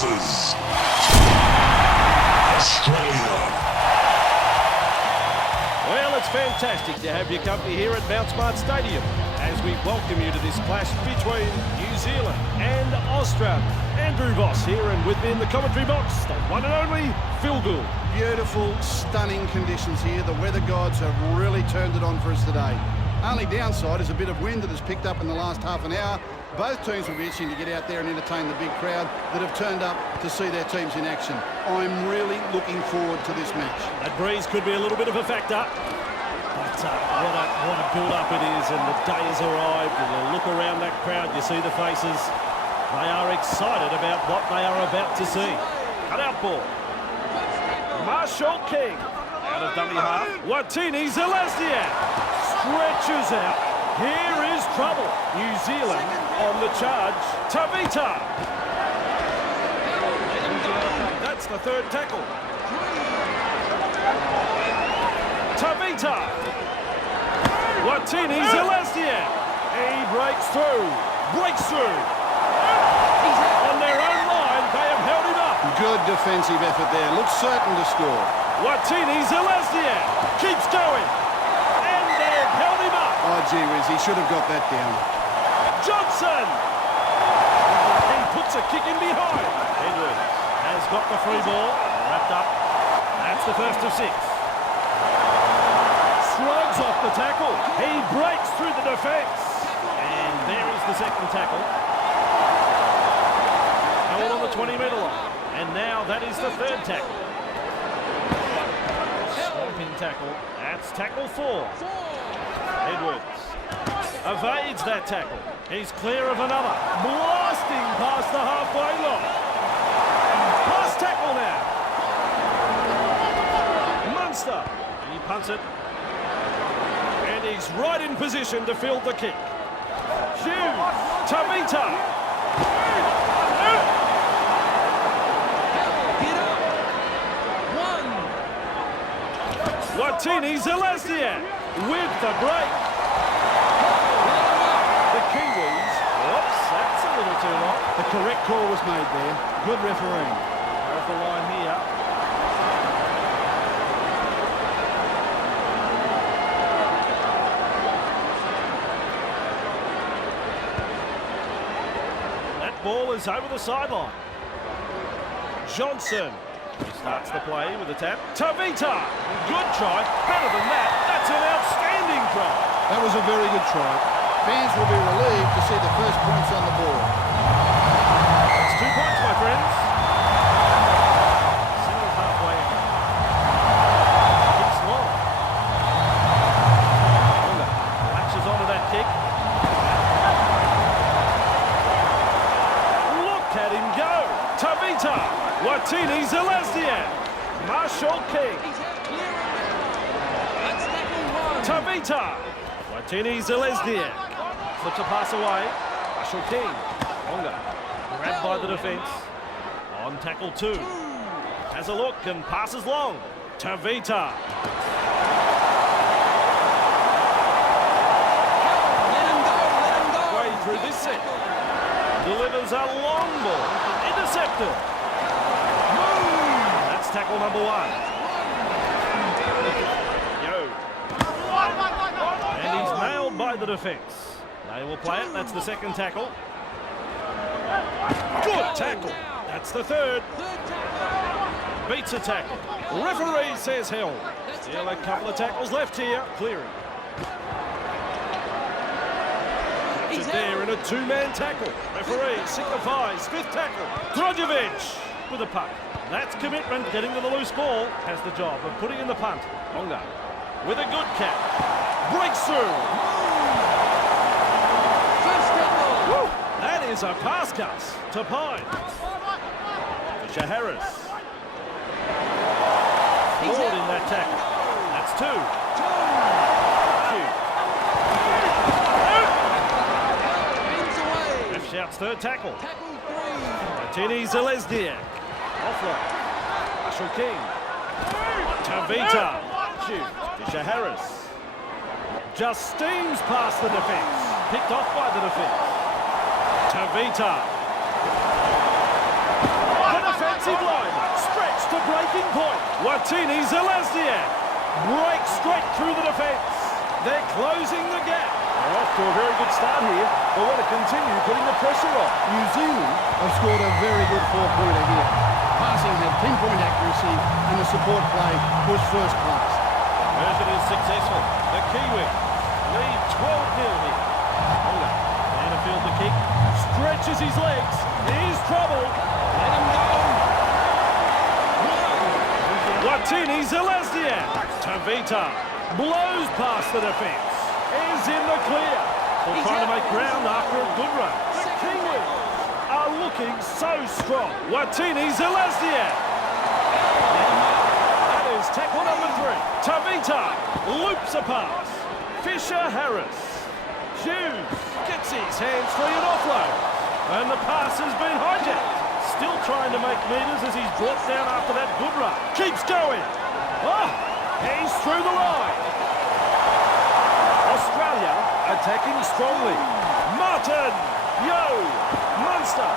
versus Australia. Well, it's fantastic to have your company here at Mount Smart Stadium as we welcome you to this clash between New Zealand and Australia. Andrew Voss here, and with me in the commentary box, the one and only Phil Gould. Beautiful, stunning conditions here. The weather gods have really turned it on for us today. Only downside is a bit of wind that has picked up in the last half an hour. Both teams will be itching to get out there and entertain the big crowd that have turned up to see their teams in action. I'm really looking forward to this match. That breeze could be a little bit of a factor. But what a build-up it is, and the day has arrived. And you look around that crowd, you see the faces. They are excited about what they are about to see. Cut out ball. Marshall King out of dummy half. Watini Zelastiak stretches out. Here is trouble. New Zealand on the charge. Tavita. That's the third tackle. Tavita. Watini Zelastiak. He breaks through. Breaks through. On their own line, they have held him up. Good defensive effort there. Looks certain to score. Watini Zelastiak keeps going. And they've held him up. Oh, gee whiz, he should have got that down. Johnson. He puts a kick in behind. Edward has got the free ball. Wrapped up. That's the first of 6. Shrugs off the tackle. He breaks through the defence. And there is the second tackle. Held on the 20-metre line. And now that is the third tackle. Stomping tackle. That's tackle 4. Edwards evades that tackle. He's clear of another. Blasting past the halfway line. Pass tackle now. Munster. He punts it. And he's right in position to field the kick. Hughes. Tavita. Watini Zelastiak with the break. The Kiwis. Whoops, that's a little too long. The correct call was made there. Good refereeing. Off the line here. That ball is over the sideline. Johnson. He starts the play with a tap. Tavita. Good try. Better than that. That's an outstanding try. That was a very good try. Fans will be relieved to see the first points on the board. That's 2 points, my friends. Single halfway. Kicks long. Ponga latches onto that kick. Look at him go. Tavita. Watini Zelastiak. Marshall King. Tavita. Watini Zelastiak. Flips a pass away. Marshall King. Ponga. Grabbed by the defence. On tackle 2. Has a look and passes long. Tavita. Way through this set. Delivers a long ball. Intercepted. That's tackle number 1. And he's nailed by the defence. They will play it. That's the second tackle. Good tackle. That's the third. Beats a tackle. Referee says held. Still a couple of tackles left here. Clearing. Captured there in a 2-man tackle. Referee signifies 5th tackle. Drogovic with a punt. That's commitment. Getting to the loose ball. Has the job of putting in the punt. Ponga with a good catch. Breaks through. Woo. That is a pass cut to Pine. Fisher Harris. Forward in that tackle. That's 2. Ref shouts third tackle. Watini Zelastiak. Offload. Marshall King. Tavita. Fisher Harris. Just steams past the defence. Picked off by the defence. Tavita. Defensive line stretched to breaking point. Watini Zelazniak breaks straight through the defence. They're closing the gap. They're off to a very good start here, but want to continue putting the pressure on. New Zealand have scored a very good 4-pointer here. Passing had pinpoint accuracy and the support play was first class. Conversion is successful. The Kiwis lead 12-0 here. Ponga, down to field the kick. Stretches his legs. Here's trouble. Let him go. Watini Zelazniak. Tavita blows past the defence. Is in the clear. They're trying to make ground after a good run. The Kiwis are looking so strong. Watini Zelazniak. That is tackle number 3. Tavita loops a pass. Fisher-Harris. Hughes gets his hands free and offload. And the pass has been hijacked. Still trying to make metres as he's brought down after that good run. Keeps going. Oh, he's through the line. Australia attacking strongly. Martin. Yo. Munster.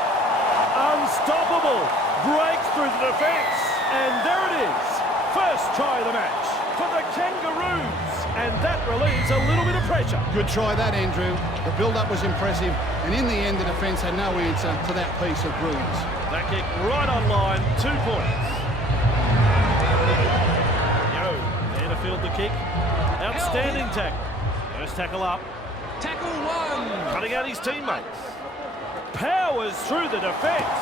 Unstoppable. Breaks through the defence. And there it is. First try of the match for the Kangaroos. And that relieves a little bit of pressure. Good try that, Andrew. The build-up was impressive, and in the end, the defence had no answer to that piece of brilliance. That kick right on line, 2 points. Yo, there to field the kick. Outstanding tackle. First tackle up. Tackle 1. Cutting out his teammates. Powers through the defence.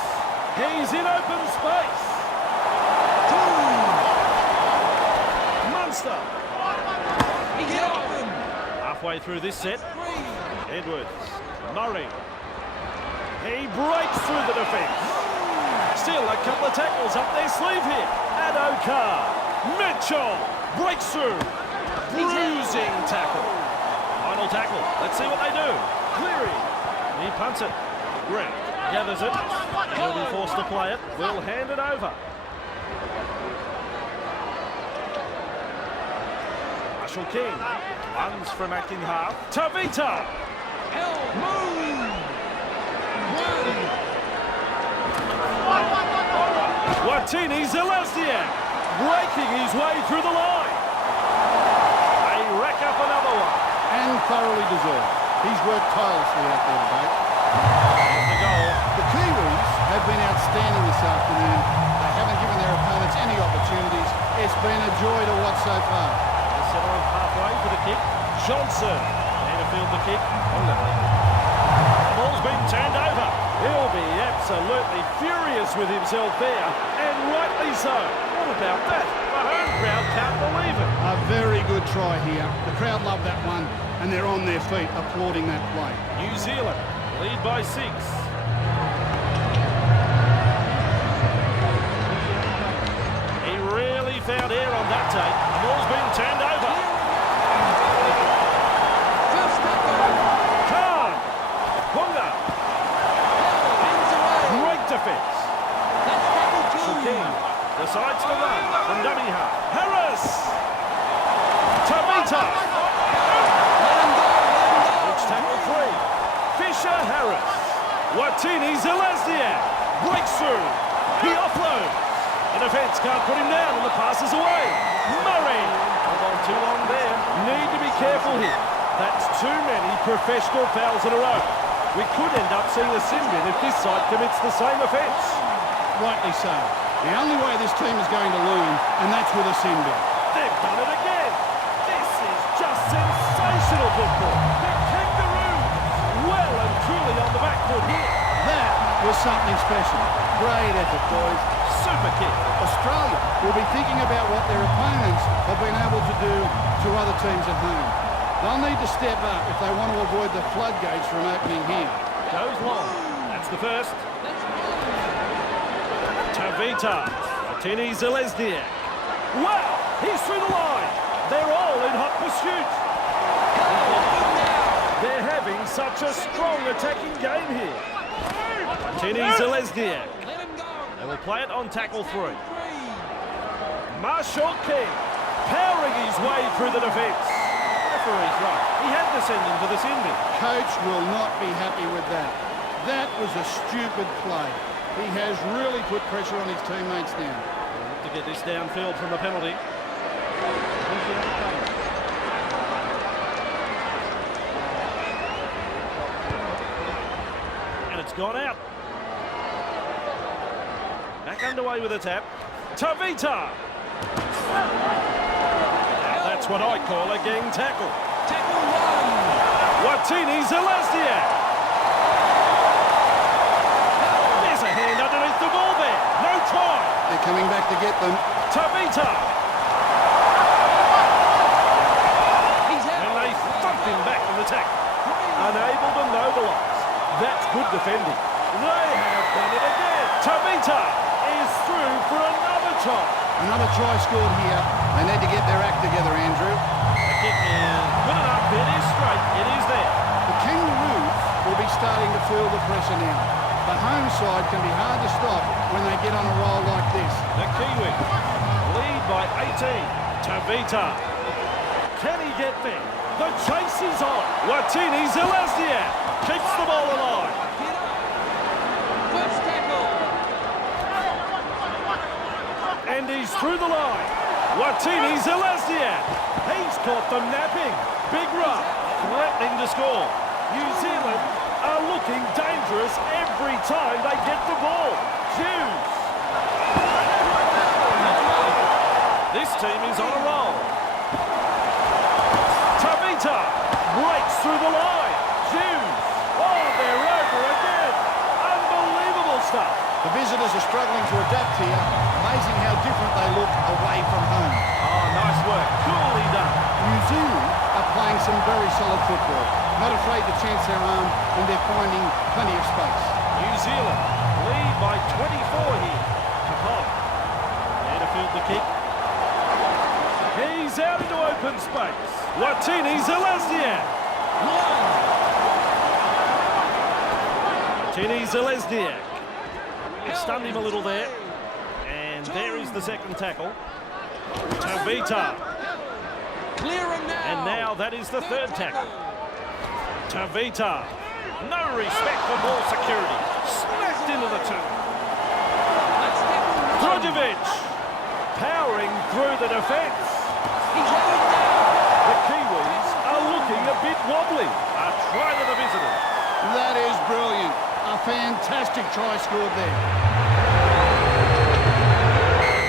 He's in open space. 2. Munster. He's open. Halfway through this set. Edwards. Murray. He breaks through the defence. Still a couple of tackles up their sleeve here. Adokar. Mitchell breaks through. Bruising tackle. Final tackle. Let's see what they do. Cleary. He punts it. Grant gathers it. He'll be forced to play it. We'll hand it over. Marshall King runs from acting half. Tavita. Move. 1. Watini Zelazniak breaking his way through the line. They rack up another one. And thoroughly deserved. He's worked tirelessly out there today. And the goal. The Kiwis have been outstanding this afternoon. They haven't given their opponents any opportunities. It's been a joy to watch so far. The centre of halfway for the kick. Johnson. There to field the kick. Ponga. Ball's been turned over. He'll be absolutely furious with himself there, and rightly so. What about that? The home crowd can't believe it. A very good try here. The crowd love that one, and they're on their feet applauding that play. New Zealand lead by 6. He really found air on that take. The ball's been turned over. First tackle. Khan. Ponga. Great defence. That's tackle 2. King decides to run from dummy half. Harris. Tavita. Let him go. It's tackle 3. Fisher-Harris. Watini Zelazniak breaks through. He offloads. The defence can't put him down and the pass is away. Murray. Hold on too long there. Need to be careful here. That's too many professional fouls in a row. We could end up seeing a sin bin if this side commits the same offence. Rightly so. The only way this team is going to learn, and that's with a sin bin. They've done it again. This is just sensational football. The Kangaroos well and truly on the back foot here. That was something special. Great effort, boys. Super kick. Australia will be thinking about what their opponents have been able to do to other teams at home. They'll need to step up if they want to avoid the floodgates from opening here. Goes long. That's the first. Tavita. Watini Zelazniak. Wow! He's through the line. They're all in hot pursuit. They're having such a strong attacking game here. Watini Zelazniak. Let him go. They will play it on tackle 3. Marshall King powering his way through the defence. Referee's right. He had to send him to the sin bin. Coach will not be happy with that. That was a stupid play. He has really put pressure on his teammates now. To get this downfield from the penalty. And it's gone out. Back underway with a tap. Tavita! Now that's what I call a gang tackle. Tackle one. Watini Zelazniak! There's a hand underneath the ball there. No try. They're coming back to get them. Tavita! He's out. And they thumped him back in the tackle. Unable to mobilise. That's good defending. They have done it again. Tavita is through for another try. Another try scored here. They need to get their act together, Andrew. The kick is good enough. It is straight. It is there. The Kangaroos will be starting to feel the pressure now. The home side can be hard to stop when they get on a roll like this. The Kiwis lead by 18. Tavita. Can he get there? The chase is on. Watini Zelazniak keeps the ball alive. Get up. First tackle. And he's through the line. Watini Zelazniak. He's caught them napping. Big run. Threatening to score. New Zealand are looking dangerous every time they get the ball. Hughes. This team is on a roll. Tavita breaks through the line. Hughes. Oh, they're over again. Unbelievable stuff. The visitors are struggling to adapt here. Amazing how different they look away from home. Oh, nice work. Coolly done. New Zealand are playing some very solid football. Not afraid to chance their arm, and they're finding plenty of space. New Zealand lead by 24 here. Capon. There to field the kick. He's out into open space. Watini Zelazniak. Watini Zelazniak. He stunned him a little there. And there is the second tackle. Tavita. Clear him now. And now that is the third tackle. Tavita. No respect for ball security. Smacked into the two. That's tackle one. Drogovic. Powering through the defence. He's headed down. The Kiwis are looking a bit wobbly. A try to the visitors. That is brilliant. A fantastic try scored there.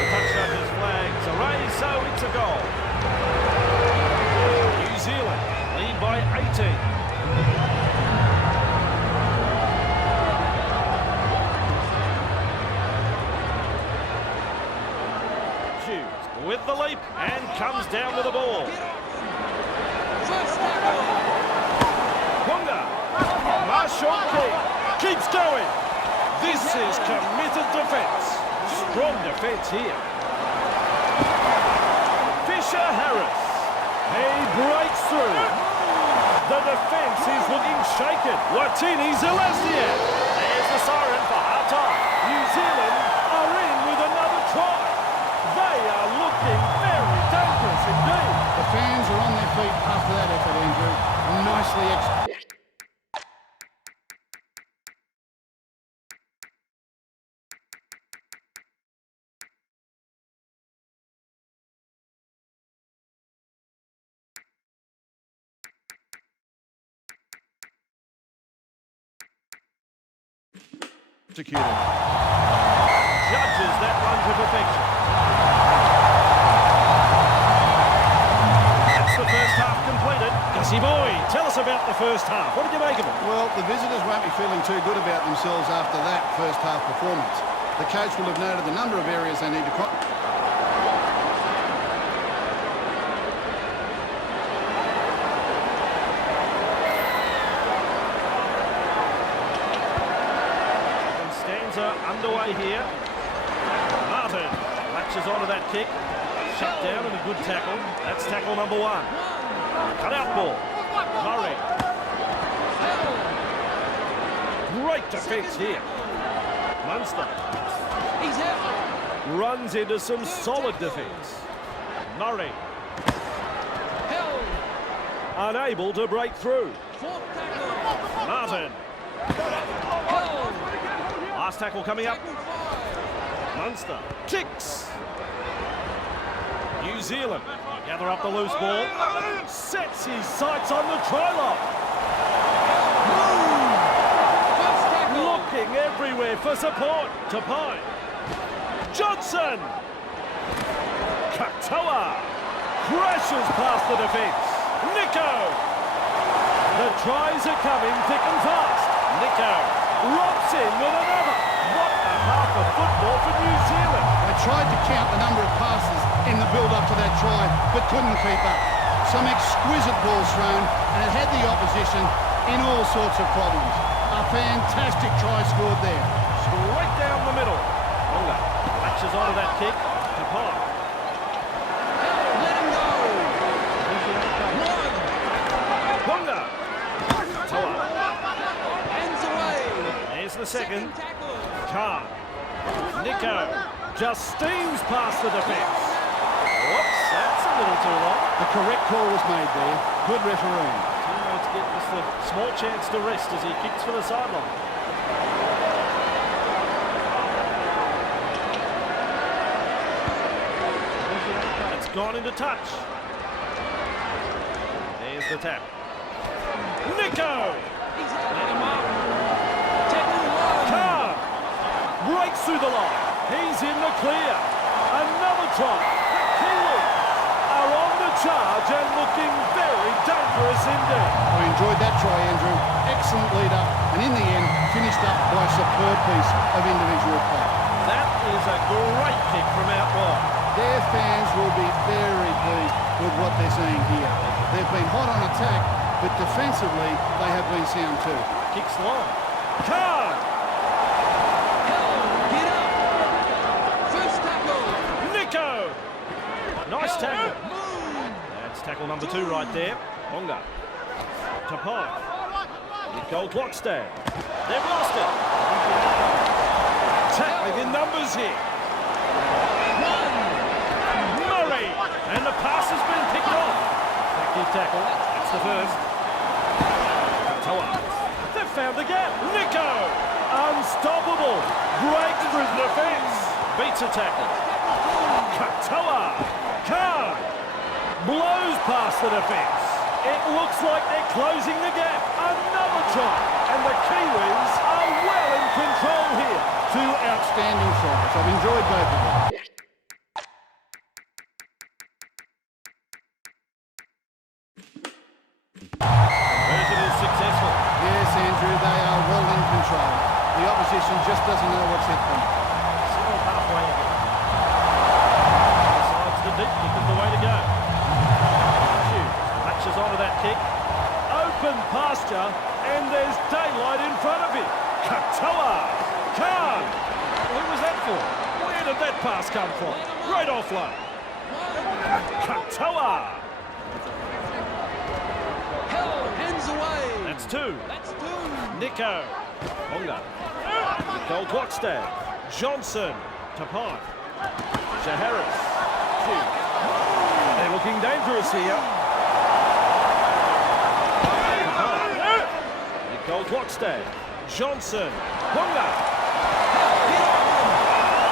The touchdown's flags are raised, so it's a goal. New Zealand lead by 18. Hughes with the leap and comes down with the ball. First tackle. Ponga. Marshall keeps going. This is committed defence. Strong defence here. Fisher Harris. He breaks through. The defence is looking shaken. Watini Zelazniak. There's the siren for half-time. New Zealand are in with another try. They are looking very dangerous indeed. The fans are on their feet after that effort, Andrew. Nicely executed. Judges that run to perfection. That's the first half completed. Gussie Boy, tell us about the first half. What did you make of it? Well, the visitors won't be feeling too good about themselves after that first half performance. The coach will have noted the number of areas they need to... Underway here. Martin latches onto that kick. Shut down and a good tackle. That's tackle number one. Cut out ball. Murray. Great defence here. Munster. He's out. Runs into some solid defence. Murray. Held. Unable to break through. Fourth tackle. Martin. Held. Last tackle coming up. Tackle 5. Munster kicks. New Zealand gather up the loose ball. Sets his sights on the try line. First tackle. Looking everywhere for support. To Pine. Johnson. Katoa. Crashes past the defence. Nico. The tries are coming thick and fast. Nico robs in with another. What a half of football for New Zealand. They tried to count the number of passes in the build-up to that try, but couldn't keep up. Some exquisite balls thrown, and it had the opposition in all sorts of problems. A fantastic try scored there. Straight down the middle. Ponga latches onto that kick. To Pine. Let him go. One. Ponga. Toa. Hands away. There's the second. Tackle. Khan. Nico just steams past the defence. Whoops, that's a little too long. The correct call was made there. Good refereeing. Teammates get just a small chance to rest as he kicks for the sideline. It's gone into touch. There's the tap. Nico! Let him up. Tackle 1. Khan breaks through the line. He's in the clear. Another try. The Kiwis are on the charge and looking very dangerous indeed. I enjoyed that try, Andrew. Excellent lead-up, and in the end, finished up by a superb piece of individual play. That is a great kick from out wide. Their fans will be very pleased with what they're seeing here. They've been hot on attack, but defensively, they have been sound too. Kicks long. Khan! Get up. First tackle. Nico! Nice tackle. Move. That's tackle number 2 right there. Ponga. To Pine. Goal clock stand. They've lost it. Tackling in numbers here. Murray. And the pass has been picked off. Effective tackle. That's the first. Katoa. They've found the gap. Nico. Unstoppable. Breaks through the defence. Beats a tackle. Katoa. Khan. Blows past the defence. It looks like they're closing the gap. Another try. And the Kiwis are well in control here. Two outstanding tries. I've enjoyed both of them. Conversion is successful. Yes, Andrew, they are well in control. The opposition just doesn't know what's hit them. Still halfway again. Decides the deep kick is the way to go. Hughes latches onto that kick. Open pasture, and there's daylight in front of him. Katoa! Khan! Who was that for? Where did that pass come from? Great offload. Katoa! Hands away. That's 2. That's 2. Nico. Ponga. Goal clock stand. Johnson. To Pine. Harris. They're looking dangerous here. Goal clock stand. Johnson. Ponga.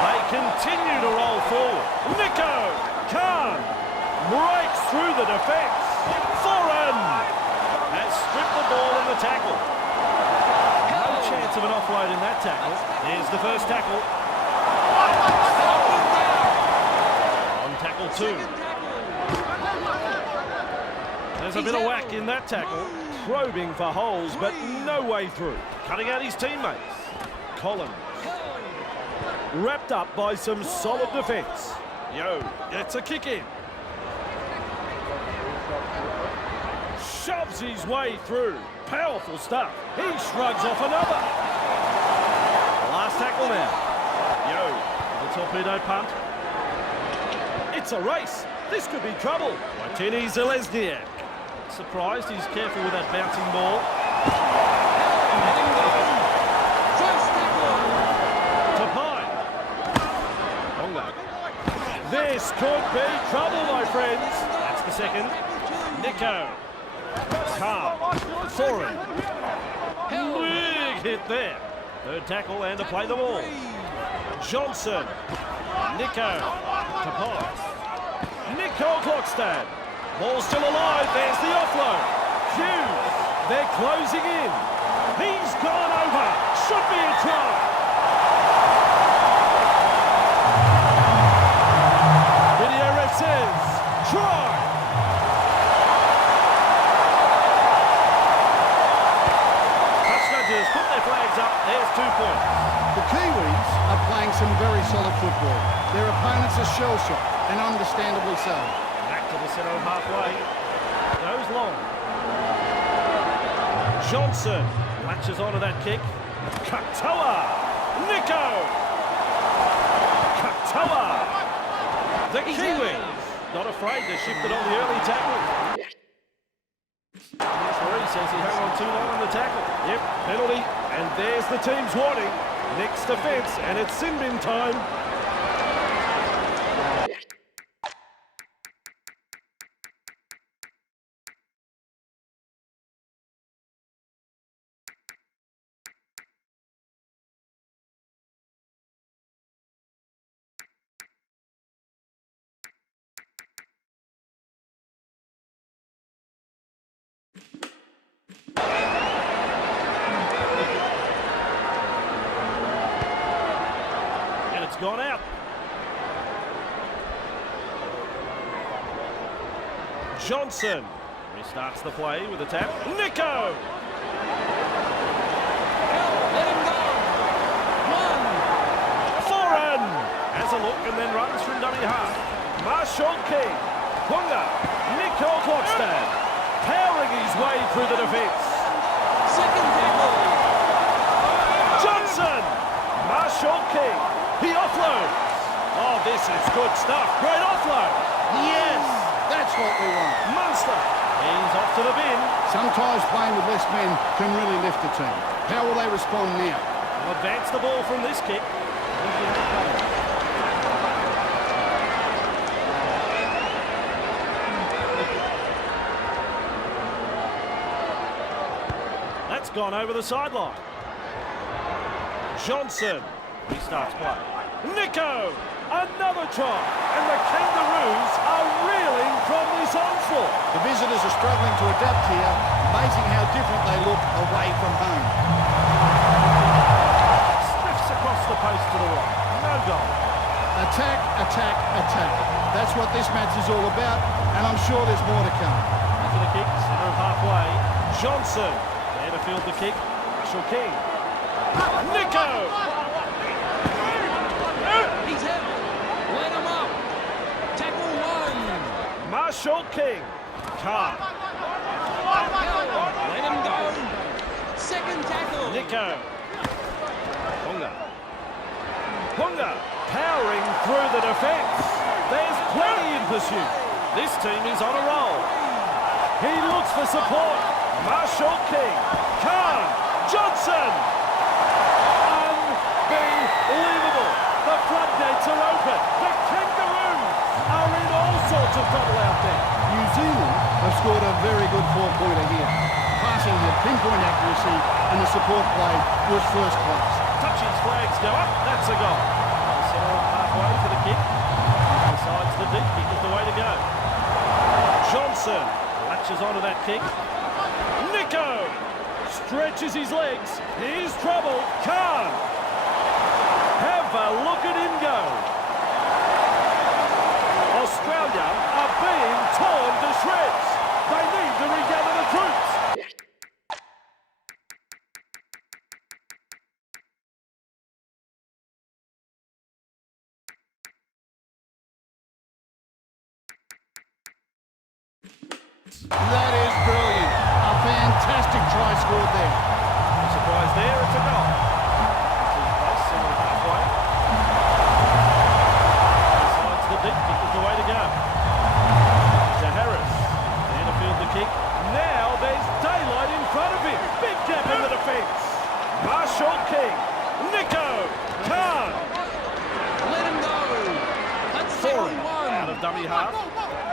They continue to roll forward. Nico. Khan. Breaks through the defence. Foreign. Has stripped the ball in the tackle. No chance of an offload in that tackle. Here's the first tackle. On tackle 2. There's a bit of whack in that tackle. Probing for holes, but no way through. Cutting out his teammates. Collins. Wrapped up by some solid defence. Yo, gets a kick in. Shoves his way through. Powerful stuff. He shrugs off another. Last tackle now. Yo, the torpedo punt. It's a race. This could be trouble. Martini Zelezniak. Surprised he's careful with that bouncing ball. First tackle. To Pine. Ponga. This could be trouble, my friends. That's the second. Nico. Khan. Foreign. Big hit there. Third tackle and to play the ball. Johnson. Nico. To pass. Nico Clockstad. Ball still alive. There's the offload. Hughes. They're closing in. He's gone over. Should be a try. Video ref says try. Touch judges put their flags up. There's 2 points. The Kiwis are playing some very solid football. Their opponents are shell-shocked, and understandably so. Back to the centre of halfway. Goes long. Johnson latches onto that kick. Katoa. Nico. Katoa. The Kiwis not afraid to shift it on the early tackle. Referee says he hung on too long on the tackle. Yep, penalty. And there's the team's warning. Next offence, and it's sin bin time. Gone out. Johnson restarts the play with a tap. Nico! Let him go. One. Foreign! Has a look and then runs from dummy half. Marshall King. Ponga. Nico Clockstad. Powering his way through the defence. Second tackle. Johnson! Marshall King. He offloads. Oh, this is good stuff. Great offload. Yes, that's what we want. Munster. He's off to the bin. Sometimes playing with less men can really lift a team. How will they respond now? Will advance the ball from this kick. That's gone over the sideline. Johnson restarts play. Nico! Another try! And the Kangaroos are reeling from this onslaught. The visitors are struggling to adapt here. Amazing how different they look away from home. Sniffs across the post to the right. No goal. Attack, attack, attack. That's what this match is all about, and I'm sure there's more to come. After the kick, centre of halfway. Johnson. There to field the kick. Marshall King. Nico! He's held. Let him up. Tackle one. Marshall King. Carr. Let him go. Second tackle. Nico. Ponga. Ponga powering through the defence. There's plenty in pursuit. This team is on a roll. He looks for support. Marshall King. Carr. Johnson. Unbelievable. The floodgates are open. The Kangaroos are in all sorts of trouble out there. New Zealand have scored a very good four-pointer here. Passing had pinpoint accuracy, and the support play was first class. Touches, flags go up. That's a goal. Centre up halfway for the kick. Decides the deep kick is the way to go. Johnson latches onto that kick. Nico stretches his legs. Here's trouble. Khan. Have a look at him go. Australia are being torn to shreds. They need to regather the troops. That is brilliant. A fantastic try scored there. No surprise there, it's a goal. Place, centre halfway. Decides the deep kick is the way to go. To Harris. There to field the kick. Now there's daylight in front of him. Big gap in the defence. Marshall King. Nico. Khan. Let him go. That's Foreign. second one. Out of dummy half.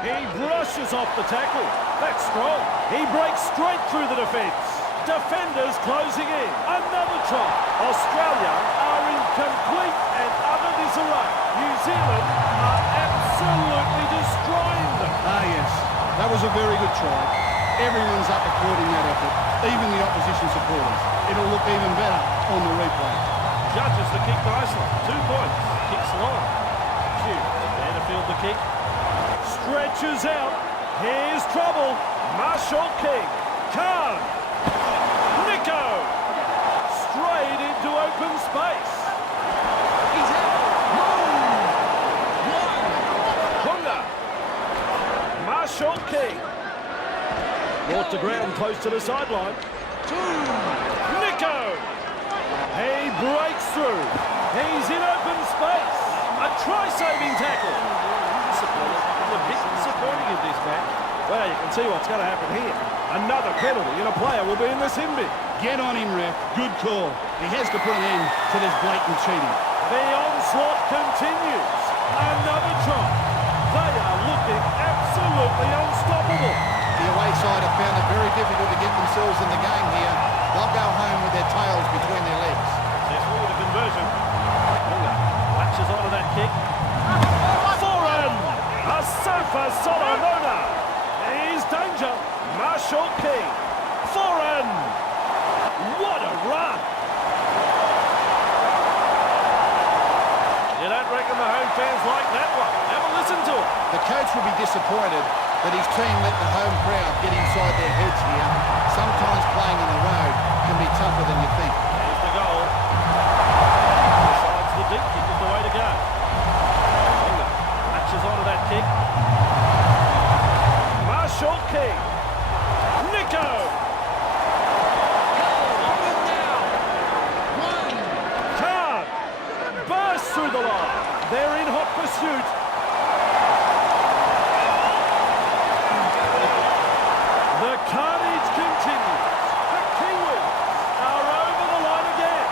He brushes off the tackle. That's strong. He breaks straight through the defence. defenders closing in. Another try. Australia are in complete and utter disarray. New Zealand are absolutely destroying them. Ah, yes. That was a very good try. Everyone's up applauding that effort, even the opposition supporters. It'll look even better on the replay. Judges the kick nicely. 2 points. Kicks long. Hugh, there to field the kick. Stretches out. Here's trouble. Marshall King. Khan. Nico. Straight into open space. He's out. Ponga. Marshall King. Brought to ground close to the sideline. Nico. He breaks through. He's in open space. A try-saving tackle. A bit disappointing in this match. Well, you can see what's going to happen here. Another penalty and a player will be in the sin bin. Get on him, ref. Good call. He has to put an end to this blatant cheating. The onslaught continues. Another try. They are looking absolutely unstoppable. The away side have found it very difficult to get themselves in the game here. They'll go home with their tails between their legs. Successful with the conversion. Ponga latches onto that kick. Foreign! A sofa Solomona. Here's danger. Marshall King. Foreign! What a run! You don't reckon the home fans like that one? Have a listen to it. The coach will be disappointed that his team let the home crowd get inside their heads here. Sometimes playing on the road can be tougher than you think. There's the goal. Decides the deep kick is the way to go. Ponga latches onto that kick. Marshall King. Nico. Khan bursts through the line. They're in hot pursuit. The carnage continues. The Kiwis are over the line again.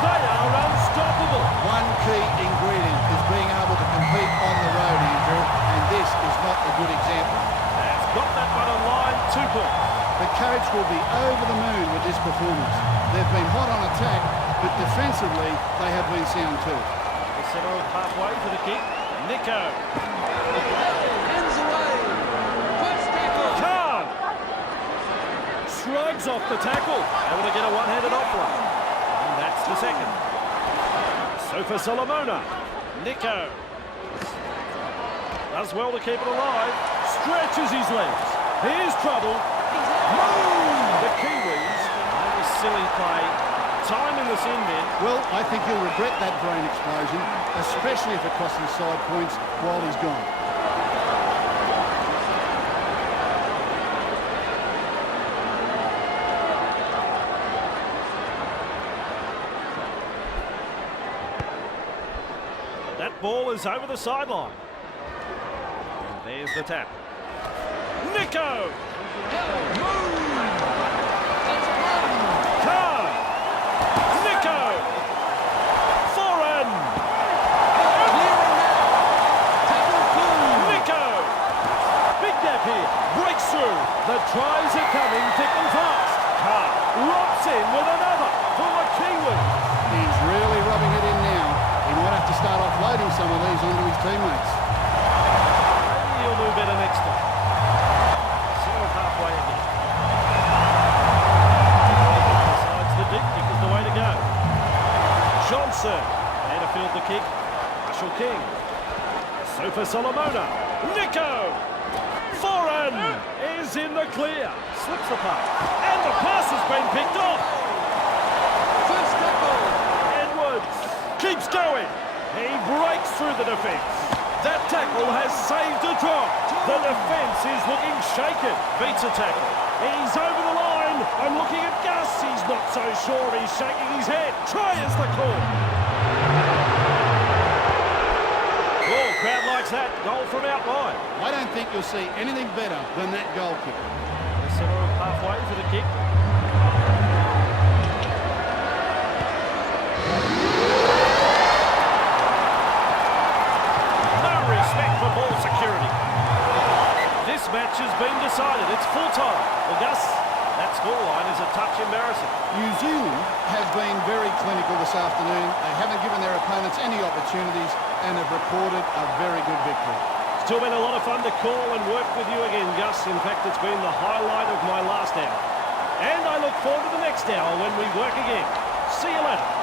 They are unstoppable. One key ingredient is being able to compete on the road, Andrew, and this is not a good example. Has got that one on line. 2 points. The coach will be over the moon with this performance. They've been hot on attack, but defensively they have been sound too. The centre of halfway for the kick. Nico. Hands away. First tackle. Khan shrugs off the tackle. Able to get a one-handed offload. And that's the second. Sofa Solomona. Nico. Does well to keep it alive. Stretches his legs. Here's trouble. The Kiwis. That was silly play. Time in the sin bin. Well, I think he'll regret that brain explosion, especially if it costs him side points while he's gone. That ball is over the sideline. And there's the tap. Nico! Khan! Nico! Foreign! Nico! Big gap here. Breaks through. The tries are coming thick and fast. Khan robs in with another for the Kiwis. He's really rubbing it in now. He might have to start offloading some of these onto his teammates. Maybe he'll do better next time. Sort of halfway again. Decides the deep kick is the way to go. Johnson, there to field the kick. Marshall King. Sofa Solomona. Nico. Foreign is in the clear. Slips the pass. And the pass has been picked off. First tackle. Edwards keeps going. He breaks through the defence. That tackle has saved a drop. The defence is looking shaken. Beats a tackle. He's over the line. I'm looking at Gus. He's not so sure. He's shaking his head. Try is the call. Oh, crowd likes that. Goal from out wide. I don't think you'll see anything better than that goal kick. The centre of halfway for the kick. No respect for ball security. This match has been decided. It's full time. Well, Gus, That scoreline is a touch embarrassing. New Zealand have been very clinical this afternoon. They haven't given their opponents any opportunities and have recorded a very good victory. Still been a lot of fun to call and work with you again, Gus. In fact, it's been the highlight of my last hour. And I look forward to the next hour when we work again. See you later.